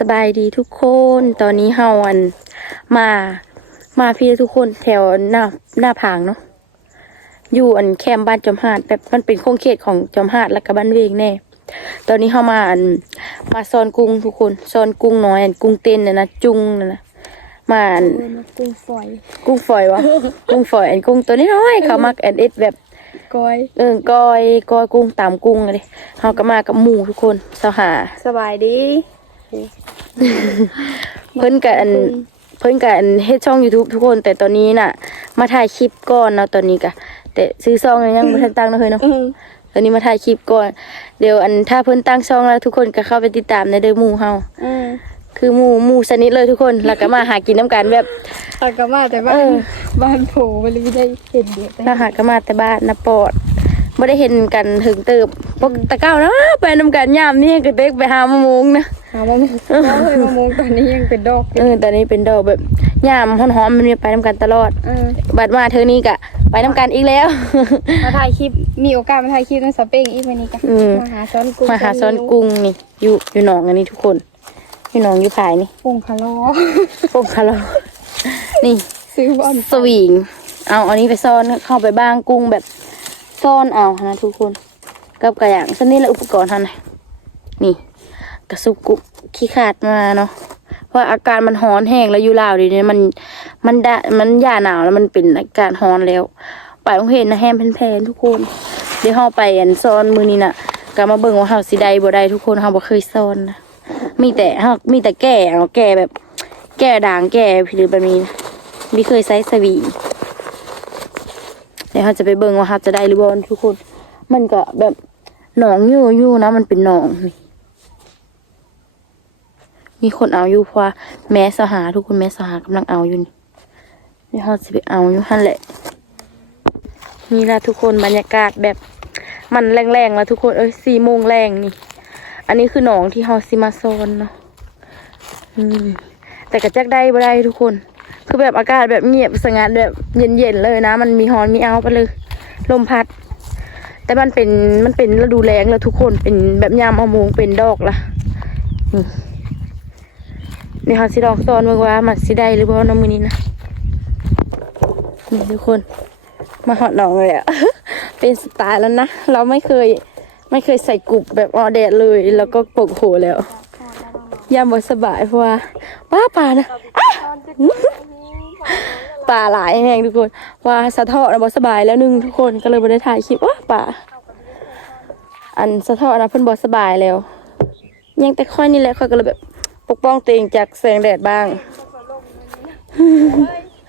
สบายดีทุกคนตอนนี้เฮาอัน มามาพี่ทุกคนแถวหน้าหน้าผางเนาะอยู่อันแคมป์บ้านจอมหาดแบบมันเป็นโครงเขตของจอมหาดแล้วก็บ้านเวงแน่ ตอนนี้เฮามาอัน มาซอนกุ้งทุกคนซอนกุ้งน้อยอันกุ้งเต้นน่ะนะจุงน่ะนะมาอันเออมากุ้งฝอย กุ้งฝอยวะ กุ้งฝอยอันกุ้งตัวนี้น้อยๆเขามักอันเอ็ดแบบก้อยเออกอยกอยกุ้งตามกุ้งเลยเฮาก็มากับหมู่ทุกคนเสาหาสบายดี เพิ่นกับอันเพิ่นกับอันเฮ็ดช่อง YouTube ทุกคน แต่ตอนนี้น่ะ มาถ่ายคลิปก่อนเนาะตอนนี้ก็แต่ซื้อซองยังบ่ทันตั้งเนาะเฮ้ยเนาะอืมตอนนี้มาถ่ายคลิปก่อน เดี๋ยวอันถ้าเพิ่นตั้งช่องแล้ว ทุกคนก็เข้าไปติดตามในเด้อหมู่เฮาอืมคือหมู่หมู่สนิทเลยทุกคนแล้วก็มาหากินน้ำกันแบบอากามาแต่บ้าเอนอบ้านโผล่มันเลยไม่ได้เห็นเดียวแต่ถ้าหาก็มาแต่บ้านนะปอดบ่ได้เห็นกันถึงเติบปกตะเก้านะไปนำกันยามนี้ก็เด็กไปหาโมงนะ หามะม่วงเราเคยมะม่วงตอนนี้ยังเป็นดอกอยู่เออตอนนี้เป็นดอกแบบยามหอมๆมันมีไปนำกันตลอด เออบัดมาเธอนี่ก็ไปนำกันอีกแล้ว มาถ่ายคลิปมีโอกาสมาถ่ายคลิปในสเปงอีกวันนี้กันอืม มาหาซ้อนกุ้งมาหาซ้อนกุ้งนี่ อยู่อยู่หนองอันนี้ทุกคน อยู่หนองอยู่ขายนี่กุ้งคาโลโป่งคาร์ลนี่ ซื้อบอลสวิง เอาอันนี้ไปซ่อนเข้าไปบ้างกุ้งแบบซ่อนเอานะทุกคน กับกระอย่างชนิดละอุปกรณ์ท่านนะนี่ กระสุกุขี้ขาดมาเนาะเพราะอาการมันฮ้อนแห้งแล้วอยู่ลาวดีเนี้มันมันดะมันหย่าหนาวแล้วมันเป็นอาการฮ้อนแล้วไปโรงเรียนนะแฮมแพนๆทุกคนเดี๋ยวเฮาไปอันซอนมือนี้น่ะก็มาเบิ่งว่าเฮาสิได้บ่ได้ทุกคนเฮาบ่เคยซอนนะมีแต่เฮามีแต่แก่เอาแก่แบบ แก่ด่างแก่ผิวแบบนี้นะไม่เคยใช้สวีเดี๋ยวเราจะไปเบิ่งว่าเราจะได้หรือบ่ทุกคน มันก็แบบหนองอยู่อยู่นะ มันเป็นหนองนี่ มีคนเอาอยู่เพราะแม่สหาทุกคนแม่สหากำลังเอาอยู่นี่เดี๋ยวเราจะไปเอาอยู่หั่นแหละนี่ละทุกคนบรรยากาศแบบมันแรงๆแล้วทุกคนเอ้ยสี่โมงแรงนี่ อันนี้คือหนองที่เฮาซิมาโซนเนาะอืมแต่กระจักได้บ่ได้ทุกคน คือแบบอากาศแบบเงียบสงัดแบบเย็นๆเลยนะ มันมีฮอนมีเอาไปเลย ลมพัด แต่มันเป็นมันเป็นฤดูแล้งแล้วทุกคนเป็นแบบยามมะม่วงเป็นดอกละนี่ นี่เขาสิลองซ้อนเบิ่งว่ามันสิได้หรือบ่าน้ำมือนี้นะนี่ทุกคนมาหอดหนองเลยอะเป็นสไตล์แล้วนะ เราไม่เคยไม่เคยใส่กรุบแบบออแดดเลย แล้วก็ปกโหแล้วยามบสบายเพราะว่าป้าป่านะป่าหลายแห่งทุกคน ว่าสะเทาะนะบสบายแล้วหนึงทุกคนก็เลยบ่ได้ถ่ายคลิปว่าป่าอันสะเทาะนะเพิ่นบสบายแล้ว ยังแต่ค่อยนี่แหละค่อยก็เลยแบบ ปกป้องตัวเองจากแสงแดดบ้าง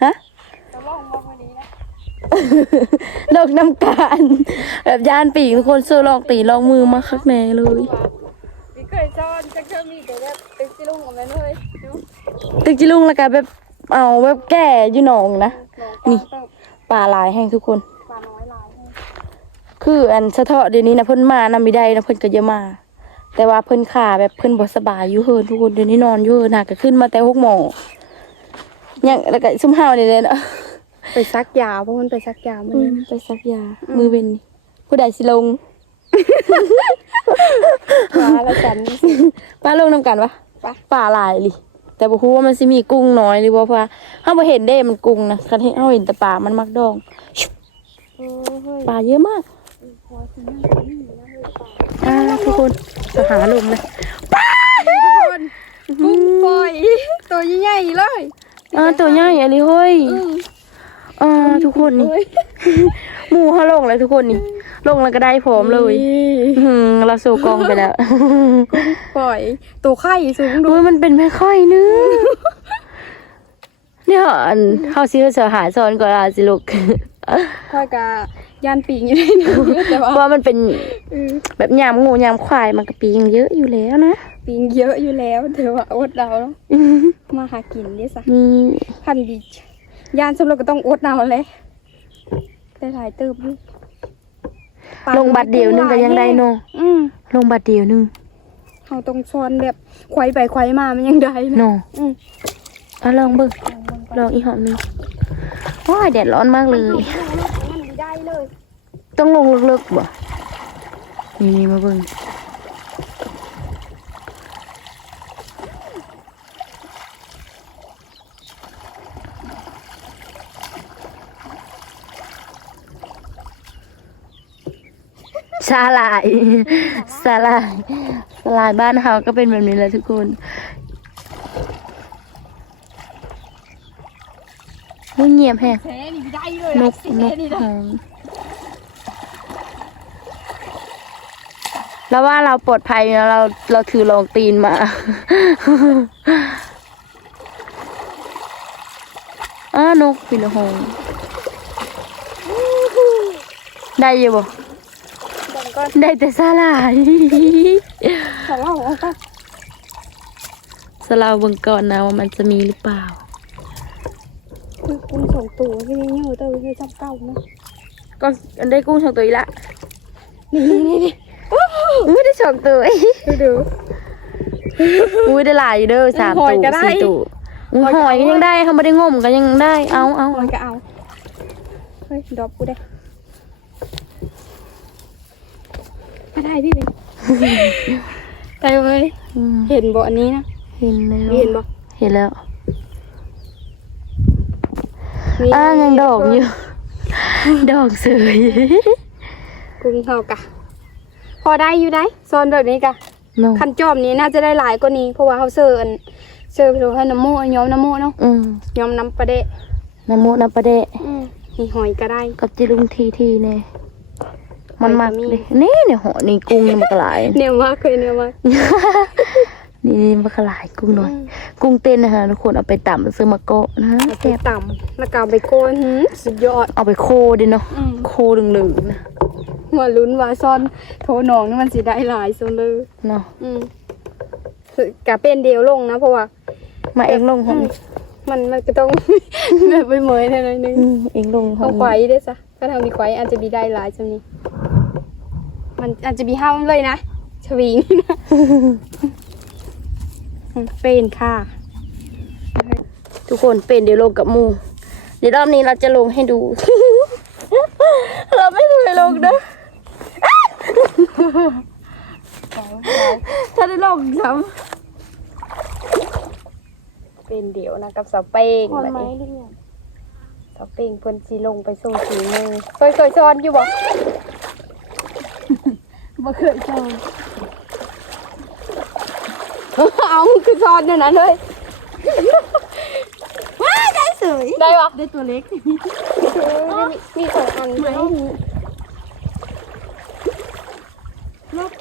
ฮะดอกน้ำการแบบย่านปีกทุกคนเสื้อลองตีลองมือมาคักแน่เลยมีเคยซ้อนจะเคยมีแต่แบบเป็นซิลุงของมันเลยดูตึกจิลุงแล้วก็แบบเอาแบบแก่อยู่หนองนะนี่นี่ป่าหลายแห่งทุกคนปลาน้อยลายให้คืออันสะเทาะเดี๋ยวนี้นะเพิ่นมานำไม่ได้นะเพิ่นก็เยอะมา แต่ว่าเพิ่นขาแบบเพิ่นบ่สบายอยู่เฮินทุกคนเดี๋ยวนี้นอนอยู่เฮินหาก็ขึ้นมาแต่หกโมงยังแล้วก็ซุ่มเฮานี่เลยเนาะไปซักยาเพราะมันไปซักยามันอืมไปซักยา มือเป็นนี่ผู้ใดสิลงมาแล้วฉัน ป้าลงนำกันปะไปป่าหลายลิแต่บ่ฮู้ว่ามันสิมีกุ้งน้อยหรือบ่เพราะว่าเฮาบ่เห็นเด้มันกุ้งนะคันเห็นเฮาเห็นแต่ปลามันมักดองเออเฮ้ยปลาเยอะมากอ่าทุกคนจะหาลมเลยคนกุ้งปล่อยตัวใหญ่ๆเลยอ่าตัวใหญ่อะไรเฮ้ยอ่าทุกคนนี่เฮ้ยหมูเขาลงเลยทุกคนนี่ลงแล้วก็ได้พร้อมเลยอืมเราสู่กองไปแล้วปล่อย ตัวไข่สูงดูดูมันเป็นไม่ค่อยนึงเนี่ยอันเขาซิเขาจะหาซอนก่อนอาสิลูกค่อยกะ ยานปีงอยู่ในนึงแต่ว่าเพราะว่ามันเป็นเออแบบยามงูยามควายมันก็ปียังเยอะอยู่แล้วนะปีงเยอะอยู่แล้วแต่ว่าอดเราเนาะมาหากินดิสะนี่พันดียานสำหรับก็ต้องอดน้ำเลยได้หลายเติบอยู่ปาลงบัตรเดียวนึงก็ยังได้โนอืมลงบัตรเดียวนึงเขาต้องช้อนแบบไขว้ไปไขว้มามันยังได้โนนะอืม อะลองเบิ่งลองอีกหอมหนึงว้ายแดดร้อนมากเลย มันได้เลย ต้องลงลึกๆบ่นี่มาเบิ่งสาลายสาลายสาลายบ้านเขาก็เป็นแบบนี้แหละทุกคนเงียบแฮะนกนกหา แล้วว่าเราปลอดภัยแล้วเราเราถือรองตีนมา อ้านกปีละหงได้อยังบ่เดี๋ยวก่อนได้แต่สลายขอเล่าเอาก่อนสลาวเบิ่งก่อนนะว่ามันจะมีหรือเปล่าคือกุ้งสองตัวที่นี่อยู่ตัวที่จับเก้านะก็ได้กุ้งสองตัวอีกละนี่นี่นี่ อุ้ยได้สองตัวดูดูอุ้ยได้หลายอยู่เด้อสามหตัอยวก็ได้สี่ตัวอุ้ยหหออยยก็ก็ยังได้ได้เขาไม่ได้งมก็ยังได้ เอาเอามันก็เอาเฮ้ยดอกกูได้มาได้พี่เป็นไปเว้ยอืมเห็นบ่อันนี้นะเห็นแล้วเห็นบ่เห็นแล้วนี่อ้ายังดอกอยู่ดอกเสยกุ้งเท่ากะ พอได้อยู่ได้โซนแบบนี้กะน้องคันจอมนี้น่าจะได้หลายกว่านี้ เพราะว่าเขาเสิร์ฟอันเสิร์ฟโดยให้น้ำมูย้อมน้ำมูเนาะอืมย้อมน้ำปลาเดะน้ำมูน้ำปลาเดะอืมมีหอยก็ได้กับจิลุงทีทีเนี่ยมันมากหอยก็มีเลยนี่เนี่ยหอนี่กุ้งนี่มันกระหลายเหนียวมากเคยเหนียวมาก นี่นี่มันกระหลายกุ้งหน่อย กุ้งเต้นนะคะทุกคนเอาไปต่ำซื้อมาโกะนะเอาไปแซ่บต่ำแล้วก็เอาไปโกนหืมสุดยอด เอาไปโคดิเนาะอืม โคหนึ่งๆนะหัวลุ้นว่าซ่อนโถหนองนี่มันสิได้หลายโซนเลย เนาะอืมคือกะเป็นเดียวลงนะเพราะว่ามาเองลงห้องมันมันก็ต้อง แบบไปเหมยหน่อยนึงอืมเองลงห้อเอางไข่ได้ซะถ้าทำมีไข่อาจจะมีได้หลายจำนี้ มันอาจจะมีห้ามเลยนะชวิงนะอืม เป็นค่ะ ทุกคนเป็นเดี๋ยวลงกับหมู เดี๋ยวรอบนี้เราจะลงให้ดู เราไม่เคยลงนะถ้าได้ลงซ้เป็นเดียวนะกับสาวเป้งำคนไหมแบบนี้ดิเนี่ยสาวเป้งเพิ่นสิลงไปส่งสีมือเคยเคยซ้อนอยู่บ่บ่เคยซ้อม เอาคือซ้อนเนี่ยนะเลยว้าได้สวยได้ปะได้ตัวเล็ก มีสองอันไหมลบ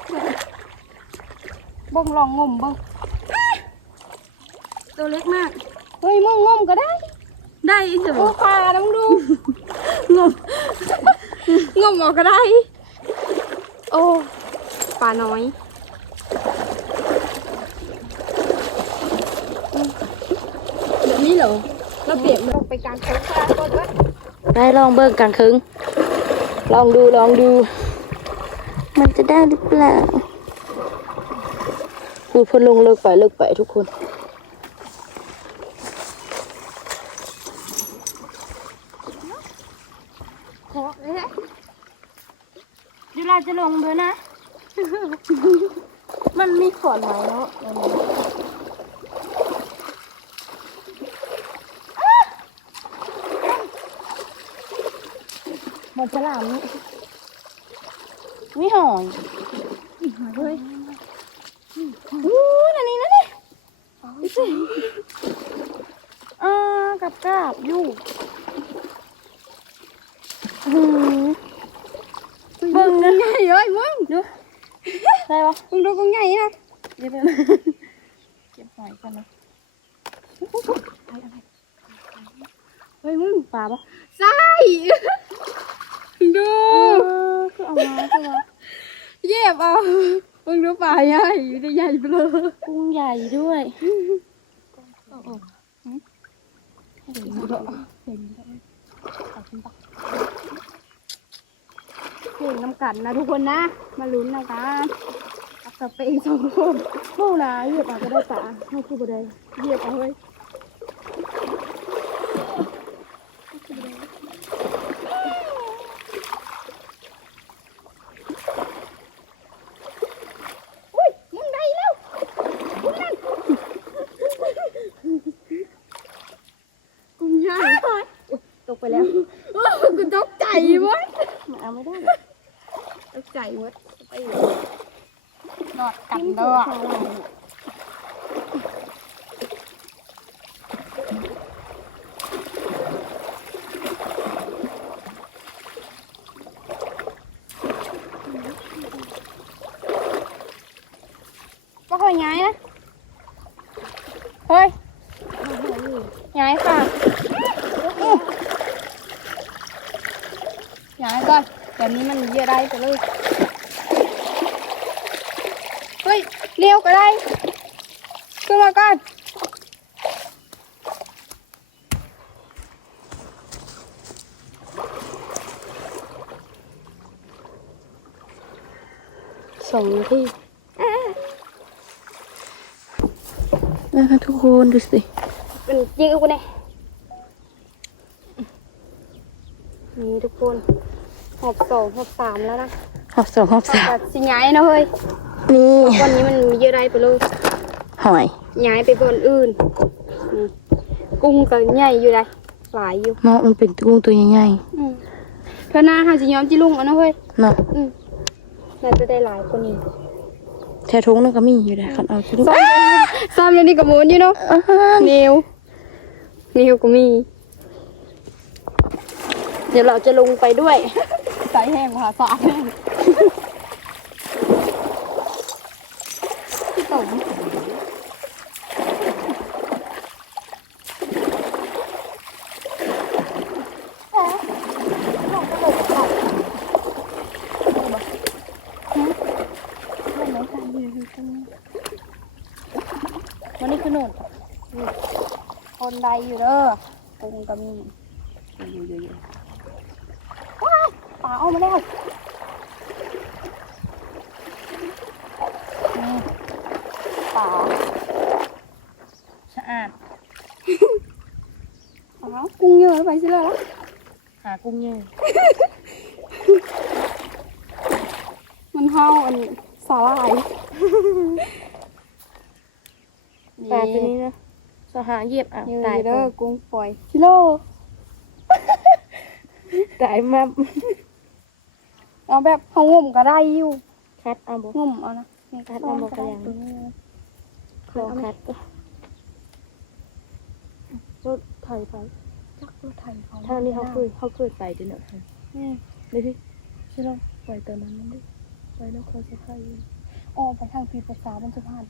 บ่งลองงมบ่งตัวเล็กมาก เฮ้ยมึงงมก็ได้ ได้อีกสิโอ้ปลาต้องดูงงงมออกก็ได้ โอ้ปลาน้อย แบบ นี้เหรอเราเปลี่ยนมันไปกลางโค้งปลาก่อนว่าได้ลองเบิ่งกันครึ่งลองดูลองดู มันจะได้หรือเปล่าพูดเพ่นลงเลิกไปเลิกไปทุกคนขอเลยนะเดี๋ยวเราจะลงด้วยนะ มันมีขอนไม้เนาะหมดฉ ลามนี่มีหอยเฮ้ยอู้นั่นนี่นั่นนี่อ่ากับกาบอยู่อืมเบิ่งนะใหญ่เอ้ยมึงดูได้ปะมึงดูกงใหญ่นะเดี๋ยวไปเก็บหอยก่อนนะเฮ้ยมึงปลาปะใช่ ดูเออคือเอามาใช่ไหมเย็บเอามึงดูปลาใหญ่อยู่ได้ใหญ่ไปเลยกุ้งใหญ่ด้วยเพลงน้ำกันนะทุกคนนะ มาลุ้นนะกันกับสเปนสองคนผู้นะเหยียบเอาก็ได้ปลาให้คู่บ่ได้เหยียบเอาเฮ้ยอุ้ยมึงได้แล้วมึงนั่นกุ้งใหญ่อุ๊ยตก ไปแล้วกูตกใจเว้ยมันเอาไม่ได้โอเคใจเวิร์ดไปนอดกันเด้อก็ค่อยย้ายนะ เฮ้ย ย้ายค่ะอื้อย้ายก่อนแบบ นี้มันเยอะได้ไปเลยเฮ้ยเลี้ยวก็ได้ขึ้นมาก่อนสองนาทีนะคะทุกคนดูสิมันยิงเอากูเนี่ยนี่ทุกคน หอบสองหอบสามแล้วนะหอบสองหอบหอบสามแบบสิย้ายนะเฮ้ยนี่วันนี้มันเยอะได้ไปเลยหอยย้ายไปบอนอื่นนี่กุ้งก็ใหญ่อยู่ได้หลายอยู่เนาะมันเป็นกุ้งตัวใหญ่อืมเท่าหน้าหาสิยอมจิลุงเอานะเฮ้ยๆเนาะอืมน่าจะได้หลายกว่านี้แถวทุงนั่นก็มีอยู่เลยคันเอาชิ้นซ้อมซ้อมเรื่องนี้กับมูนอยู่เนาะอ้าวเนวเนวก็มี เดี๋ยวเราจะลงไปด้วย ใส่แห้งมหาศาลแห้งพี่ต๋มวันนี้คือโน่นคนใดอยู่เด้อกุ้งก็มีว้ายปลาเอามาแล้วนี่ปลาสะอาดปลากุ้งเยอะไปสิเลยหากุ้งเยอะมันเท่าอันสาหร่ายปลาตัวนี้นะสหาเหยียบอะยืนตายเด้เด้ออกุ้งปล่อยชิโล ตายมา เอาแบบเขางมก็ได้อยู่คัดเอาบ่งมเอานะคัดเอาบ่กระยังตัวนี้นะลองคัดก็รถไถไปจักรถไถเขาทางนี้เขาเคยเขาเคยไปเด้อเนาะอืมเดี๋ยวพี่ชิลองไปตอนนั้นมันดิไปนครสวรรค์ออกไปทางปีภาษามันจะผ่าน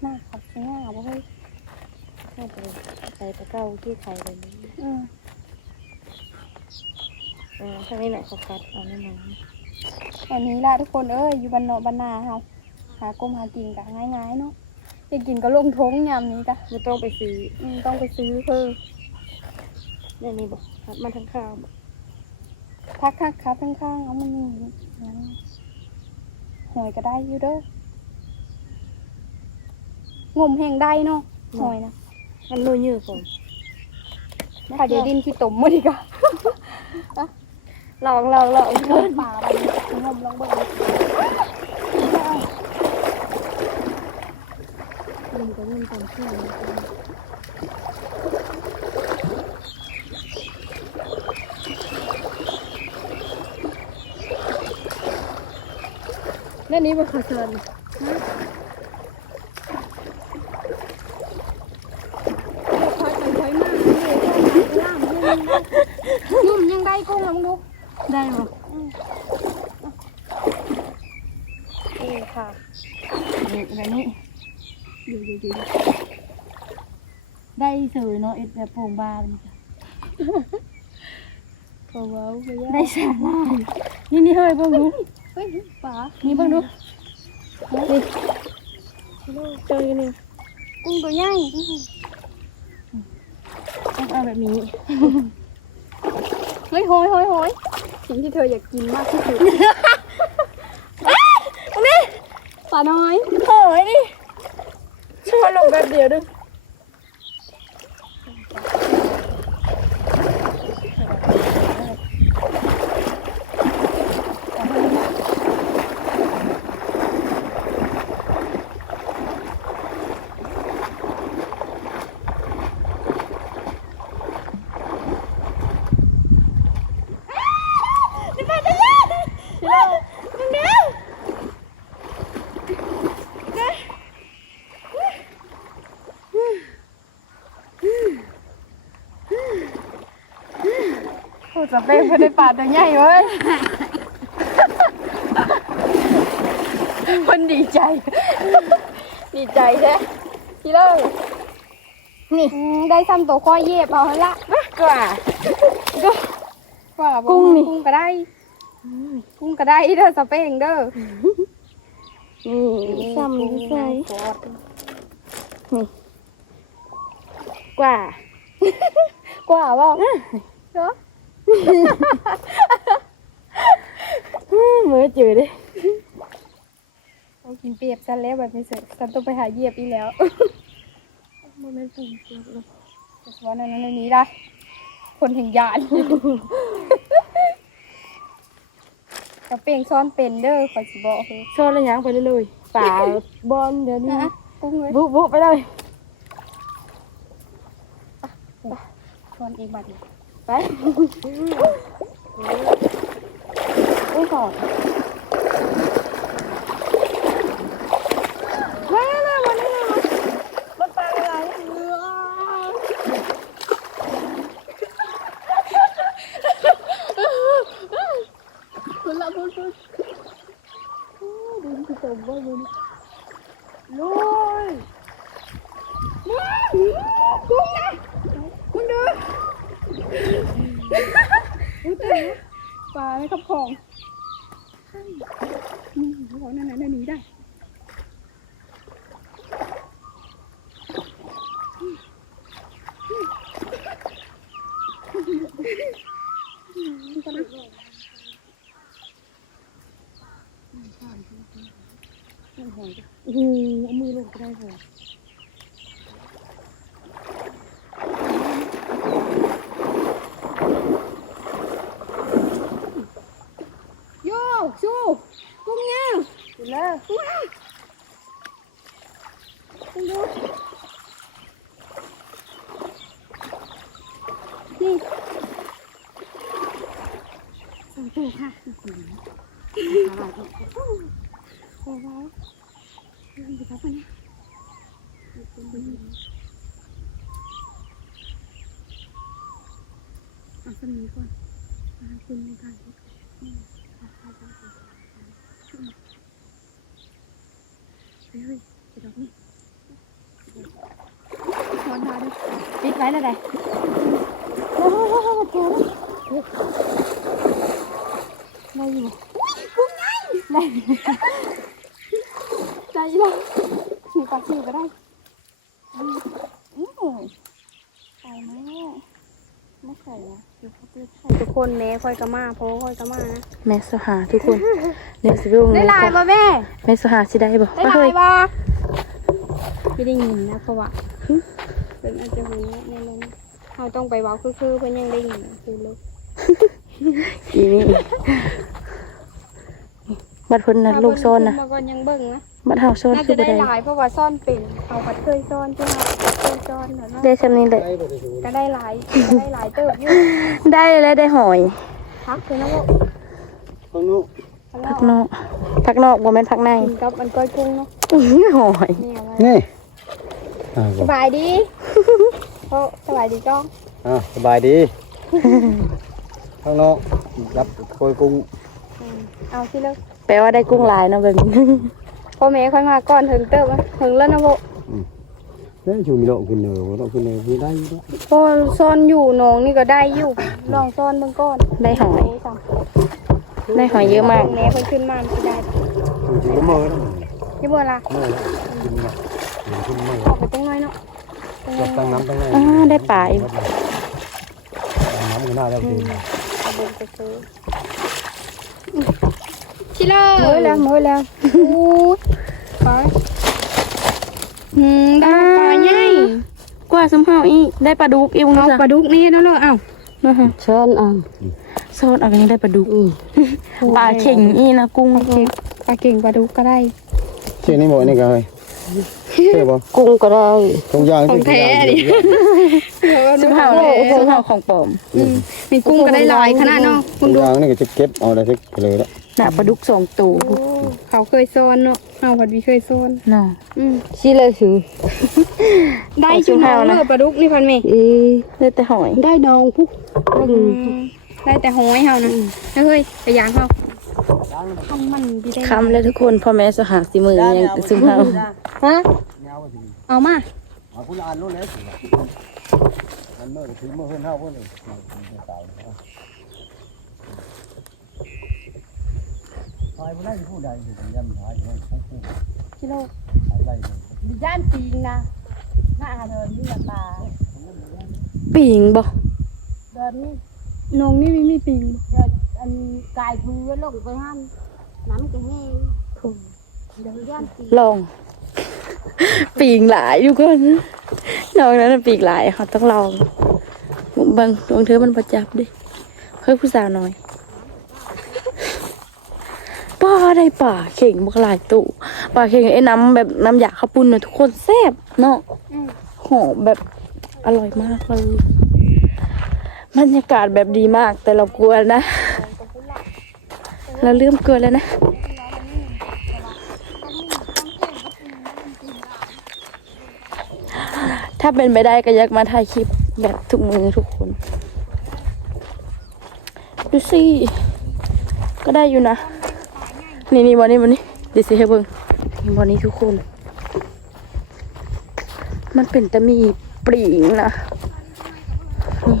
หน้าขับหน้าบ่เฮ้ยน่าจะไปตะเก้าที่ไทยเลยนี่อืม เออทางนี้แหละเขาคัดเอาแน่นอนวันนี้ล่ะทุกคนเอ้ยอยู่บ้านนอกบ้านนาเฮาหากมหากินกะง่ายๆเนาะอยากกินก็ลงทงยามนี้กะไม่ต้องไปซื้ออืมต้องไปซื้อเพิ่มเนี่ยนี่บอกคัดมาทั้งข้าวบอกพักคักคับข้างๆเอามันนี่งั้นหอยก็ได้อยู่เด้องมแห้งได้เนาะหอยนะมันนุ่ยเยอะก่อนถ้าเดี๋ยวดินที่ตมมาดีกว่า ลองลองลองเกินป่าไปงมลองเบิ่งมันก็เล่นตามเชื่อนี่นี้มันขอเชิญ คอยไปคอยมาเลยล่ามเพื่อนงมยังได้กุ้งลองดู ได้ปะ นี่ค่ะ นี่แบบนี้อยู่อยู่อยู่ได้เสยเนาะเอ็ดแบบโป่งบาร์นี่จ้ะเพราะว่าไปยาได้สาลายนี่นี่เฮ้ยเบิ่งดูเฮ้ยป่านี่เบิ่งดูนี่เจอกันนี่กุ้งตัวใหญ่ต้องเอาแบบนี้เฮ้ยโหยโหยโหยสิ่งที่เธออยากกินมากที่สุดนี่ปลาน้อยโอ้ยนี่ช่วยลงแบบเดียวดึง กูจะเป็นคนในป่าตัวใหญ่เว้ยคนดีใจ ดีใจใช่พี่เลิศนี่ได้ซ้ำตัวข้อเย็บเอาให้ละกว่าก็ว่าบ่กุ้งนี่กุ้งก็ได้กุ้งก็ได้เด้อสเปงเด้อนี่ซ้ำใส่กอดกว่ากว่าบ่เนาะ เมือจืดดิเอากินเปียบซะแล้วแบบนี้เสร็จฉันต้องไปหาเหยียบอีกแล้วมันไม่ถูกเลยจะสอนอันนั้นอันนี้ได้คนแห่งยานกระเปงซ้อนเป็นเด้อขอยสิบอกเฮ้ยโซนระยางไปเรื่อยๆป่าบอลเดี๋ยวนี้นะกุ้งเลยบุบุไปเลยซ้อนอีกบัดนี้ ไปอุ้ยขอด มาแล้วมาแล้ว มันปลาอะไร คุณละคุณคุณ ดูที่จมว่าดู ลุยกุ้งนะคุณดูอุ้ยตายแล้วปลาไม่ขับของนี่เขานั่นนั่นหนีได้ โอ้โห เอามือลงก็ได้ค่ะย โย่ชูกุ้งเนี่ย ดูแล้ว ว้าวกุ้งดูนี่สองตัวค่ะโอ้โหดูครับมันเอา สมีก่อนมาคุณในการเฮ้ยไปดอกนี่ช้อนทาดิปิดไว้แล้วไงโอ้โหเจอได้อยู่กุ้งไงได้ใจเราฉีกปากฉีกก็ได้อืมอืมใส่ไหม ไม่ใส่นะอยู่เขาเตี้ยใส่ทุกคนแม่ค่อยกระมาเพราะค่อยกระมานะแม่สหาทุกคนเดี๋ยวสิไปวงได้ลายบ่ป่ะแม่แม่สหาสิได้บ่ได้เฮ้ลายยป่ะไม่ได้ยินนะเพราะว่าเป็นอาจจะหูในลมเราต้องไปเว้าคือคือๆเพื่อนยังได้ยินนะคือลูกอีนี่บัดเพิ่นน่ะลูกโซนน่ะมาก่อนยังเบิ่งนะบัดเฮาโซนน่าคือจะบ่ได้ได้หลายเพราะว่าซ่อนเป็นเขาพัดเคยซ่อนใช่ไหม เคยซ่อนเดี๋ยวนะได้ซำนี้แหละก็ได้หลายก็ได้หลายเติบอยู่ได้แล้วได้หอยพักเลยนะลูกข้างนู้นผักนอกผักนอกบ่แม่นผักในกินกับมันก้อยกุ้งเนาะอื้อหอยนี่อะไรนี่อ่าสบายดีโอ้สบายดีจ้องอ่าสบายดี ข้างนอกรับโคยกุ้งอืมเอาสิเลิกแปลว่าได้กุ้งหลายเนาะแบบนี้พ่อแม่ค่อยมาก่อนถึงเติบอะถึงแล้วนะโบ นี่ชูมีโลกินเนอร์โลกินเนอมีได้อยู่ด้วยพอซ่อนอยู่หนองนี่ก็ได้อยู่ ลองซ่อนเบิ่งก่อนได้หอย ได้หอยเยอะมาก แม่เพิ่นขึ้นมาไมันสิได้ชูชีก็เมื่อแล้วยี่บัวละเมื่อแล้วกินเนี่ยกินขึ้นเมื่อออกไปจังน้อยเนาะจับตั้งน้ำตั้งไหนอ่าได้ปลาอีกน้ำกันหน้าแล้ดีเอาเบิ่งไปซื้อชิเลอร์มื้อแล้วมื้อแล้วอู้ไปอืมได้ กว่าสมเฮาอีกได้ปลาดุกอีกเอาเนาะปลาดุกนี่เนาะเนาะเอ้านะฮะเชิญอะโซนเอากันนี้ได้ปลาดุกปลาเข่งอีนะกุ้งปลาเก่งปลาเก่งปลาดุกก็ได้เชื่อนี่บ่นี่ก็เฮ้ยเชื่อบ่กุ้งก็ได้ตรงยางของแท้ดิสมเฮาสมเฮาของปลอมอืมมีกุ้งก็ได้หลายขนาดเนาะตรคุณงดูยางนี่ก็จะเก็บเอาได้สักเลยแล้ วน่ะปลาดุกสองตัวโอ้เขาเคยซ่อนเนาะเอาผัดวีเคยซ่อนเนาะอืมสิเลยสิได้จุนเอาเลือปลาดุกนี่พันเมย์เอได้แต่หอย ได้ดองพุกได้แต่หอยเฮานะเฮ้ยไปยางเฮาล้างทำมันดีได้คำเลยทุกคนพ่อแม่สหาสิมือยังซุ่มเฮาฮะเงาสิเอามาเอาคุณอ่านโน่นแล้วสิมันเมื่อถือเมื่อเพิ่นเฮาเพิ่นนี่ ตายตายบ่ได้ผู้ใดอยู่ยันหายให้ผู้ผู้กิโลหายได้เลยย่านปีงนะหน้าเดินนี่ปลาปิงบ่เดินนี่นงนี่มีมีปีงเดินอันกายพื้นลงไปห้ามน้ำจะแห้งเดินย่านปีงลองปิงหลายทุกคนน้องนั้นนะปิงหลายเขาต้องลองบางบางเธอมันประจับดิเฮ้ยผู้สาวน้อยป้า ได้ป่าเข่งบักหลายตู่ป่าเข่งไอ้น้ำแบบน้ำยาข้าวปุ้นนะทุกคนแซ่บเนาะอืมหอมแบบอร่อยมากเลยบรรยากาศแบบดีมาก แต่เรากลัวนะ เราเริ่มเกินแล้วนะถ้าเป็นไปได้ก็อยากมาถ่ายคลิปแบบทุกมือทุกคน ดูสิ ก็ได้อยู่นะ นี่นี่บอนี่บอนี่เดี๋ยวสิให้เบิ่งนี่บอนี่ทุกคน มันเป็นตะมีปรีงนะนี่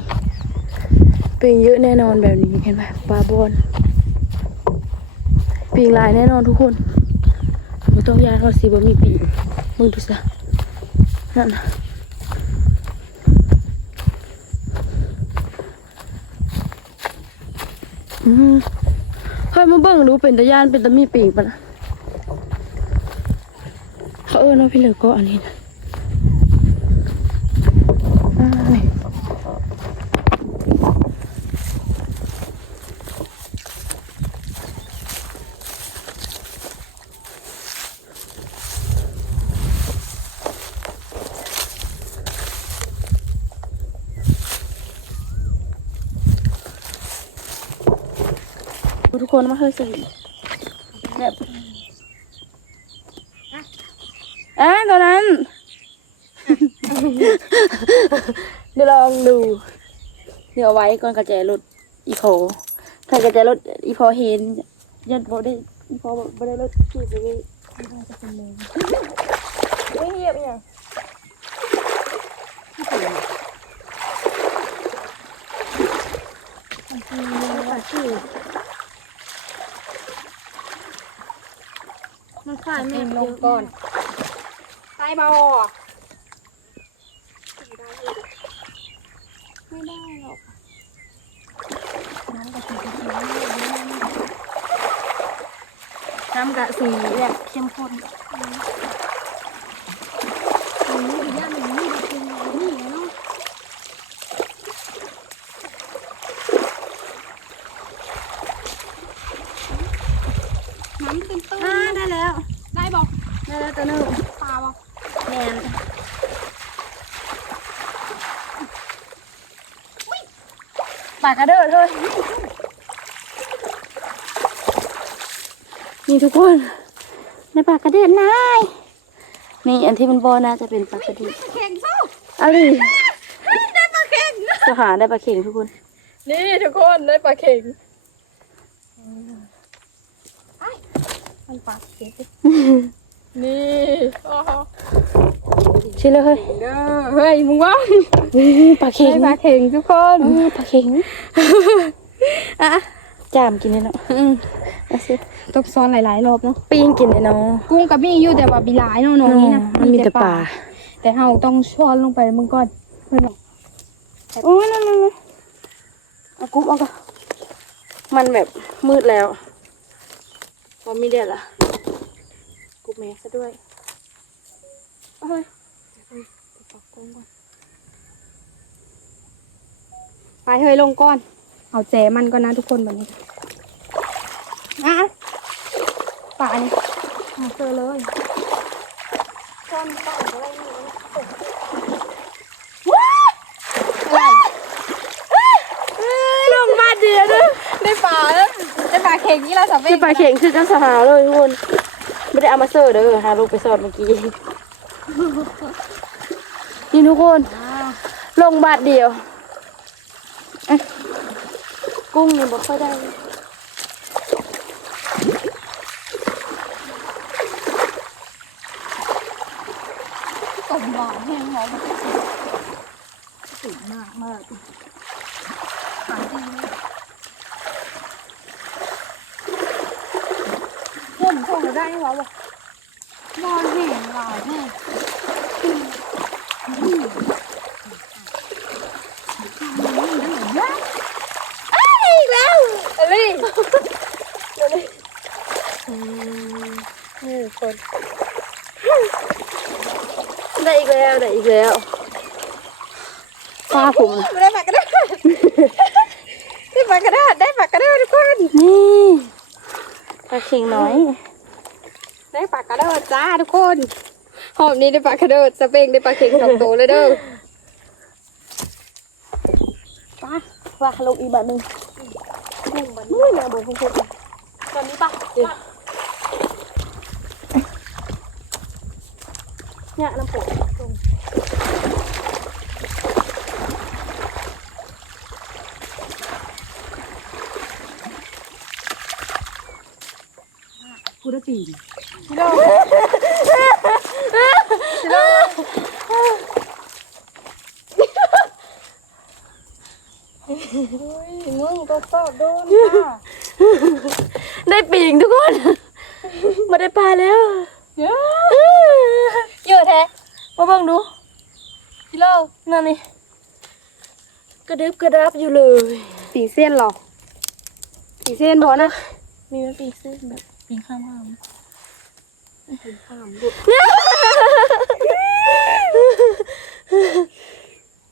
ปรีงเยอะแน่นอนแบบนี้เห็นไหมปลาบอลปรีงลายแน่นอนทุกคนไม่ต้องยานว่าสีบ่มีปรีงมึงดูซะนั่นนะอืม ค่อยมาเบิ่งดูเป็นตะยานเป็นตะมีปีกปะนะเขาเอิ้นว่าพี่เหลือก็อันนี้นะ นมาเฮ้ยสิแบบอะตอนนั้น เดี๋ยวลองดู เดี๋ยวเอาไว้ก่อนกระแจรถอีโพถ้ากระแจรถอีโพเห็นยันโบได้อีโพบอได้รถขี่ไปเลยไม่เงียบอย่างมั นขายแม่ลงก่อนตายเบาอะไม่ได้หรอกน้ำกะสีแบบเข้มข้นนี่ดีย่านมันนี่ดีจริงนี่เนาะน้ำเป็นต้น อ่าได้แล้ว ได้บอก ได้แล้วตัวหนึง ปลาบอก แมนปากกระเดิดเลยนี่ทุกคน ในปากกระเดิดนายนี่อันที่มันบอน่าจะเป็นปลากระเดิดแข็งเศร้าอะไรได้ปลาเข็งจะหาได้ปลาเข่งทุกคน นี่ทุกคนได้ปลาเข็งมันปลาเข็งนี่โอ้โห ชื่อเลยเฮ้ยเด้อเฮ้ยมึงว่าอื้อปลาเข่งได้ปลาเข็งทุกคนอื้อปลาเข่งอะจามกินเลยเนาะอืมเอาสิต้องซ้อนหลายๆรอบเนาะปิ้งกินเลยเนาะกุ้งกับมี่อยู่แต่ว่าบีหลายเนาะน้องนี่นะมันมีแต่ปลาแต่เฮาต้องช้อนลงไปมึงก่อนเพื่อนบอกโอ้ยนั่นนั่นนั่นเอากุ๊บเอาก็มันแบบมืดแล้วพอมีเดียละกุ๊บแม่ซะด้วย เอาเฮ้ยไปเฮ้ยลงก่อน เอาแจมันก่อนนะทุกคนแบบนี้อะป่านี่มาเจอเลยช้อนป่าอะไรนี่อะไรลงมาเดียวด้วยได้ปลาแล้วได้ปลาเข่งนี่เราสับเวที่ปลาเข่งคือกันสหาวเลยทุกคนไม่ได้เอามาเสิร์ฟเด้อหาลูกไปสอดเมื่อกี้ นี่ทุกคน ลงบาทเดียวอะกุกุ้งนี่บ่ค่อยได้ตบหวานแห้งหอมสุดมากมากหายดีเลยผมคงจะได้เหรอวะ นอนแห้งหลายแห้งอีกแล้วอะไรนี่ได้อีกแล้วได้อีกแล้วฟ้าผมได้ปากกระดาษได้ปากกระดาษได้ปากกระดาษทุกคนนี่ปลาเค็งน้อย ได้ปากกระดาษจ้าทุกคนหอมนี้ได้ปากกระดาษสเปงได้ปลาเค็งสองตัวเลยเด้อปลาปลาลงอีกบาทหนึ่งบุ้งบันอุ้ยแม่บอกพุ่งพุ่งตอนนี้ปะเดี๋ยวเนี่ยน้ำปูลงกูได้ปี นมึงตัวโตโดนค่ะได้ปีกทุกคนมาได้ปลาแล้วเยอะแท้มาเบิ่งดูพี่เล่านั่นนี่กระดึบกระดับอยู่เลยสีเส้นหรอสีเส้นพอนะมีมันปีกเส้นแบบปีกข้ามข้ามข้ามดู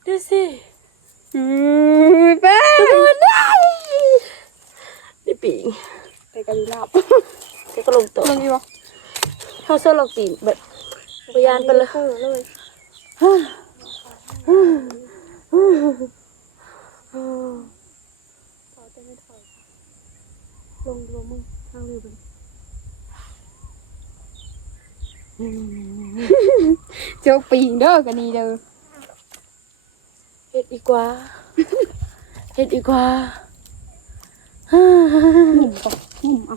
ดูสิอือแป้งได้ได้ปีกไปกระดิ่งลาบแกก็ลงตัวลงยู่บ่เขาเสื้อลงปีกแบบพยานไปเลยเออเลยลงดูมึงทางเรือไป เจ้าปีงเด้อกันนี่เด้อเฮ็ดอีกว่าเฮ็ดอีกว่าหนุ่มก่อนหนุ่มอะ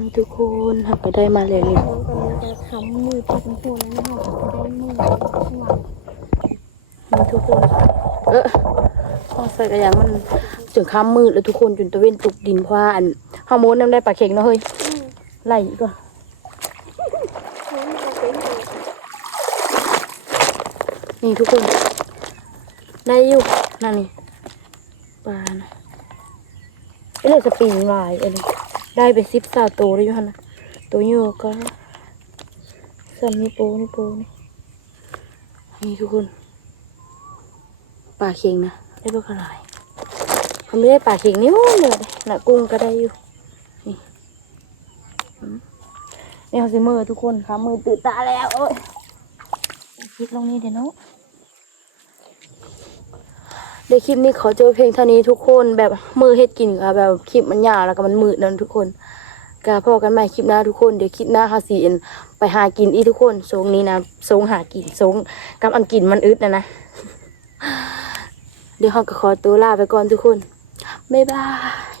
นี่ทุกคนหักไปได้มาเลยนี่น้องตอนนี้จะทำมือพอสมควรแล้วนะคะจะได้มือข้างหลังนี่ทุกคน เออพอใส่กระยังมันจนข้ามมืดแล้วทุกคนจนตะเวนตกดินเพราะว่าอันฮอร์โมนน้ำได้ปลาเค็งเนาะเฮ้ยไล่อีกก่อ นี่ทุกคน ได้อยู่นั่นนี่ปลานะเอ้ยเลยสปริงลายอันนี้ได้ไปสิบสาวโตวแล้อยู่หันนะตัวเยอะก็สันนี่โปนี่โปนี่นี่ทุกคนปลาเค็งนะได้ปลากระไรเขาไม่ได้ปลาเค็งนิ้วเลยนะกุ้งก็ได้อยู่นี่อืมนี่เขาสิมือทุกคนค่ะมือตื่นตาแล้วโอ้ย คิดลงนี่เดี๋ยวเนาะในคลิปนี้ขอเจบเพลงเท่านี้ทุกคนแบบมือเฮ็ดกินค่ะแบบคลิปมันยาวแล้วก็มันมืดนั่นทุกคนก็พอกันใหม่คลิปหน้าทุกคนเดี๋ยวคลิปหน้าเขาสีเอ็นไปหากินอีทุกคนทรงนี้นะทรงหากินทรงกับอันกินมันอึดนะนะ เดี๋ยวเราก็ขอตัวลาไปก่อนทุกคนบ๊ายบาย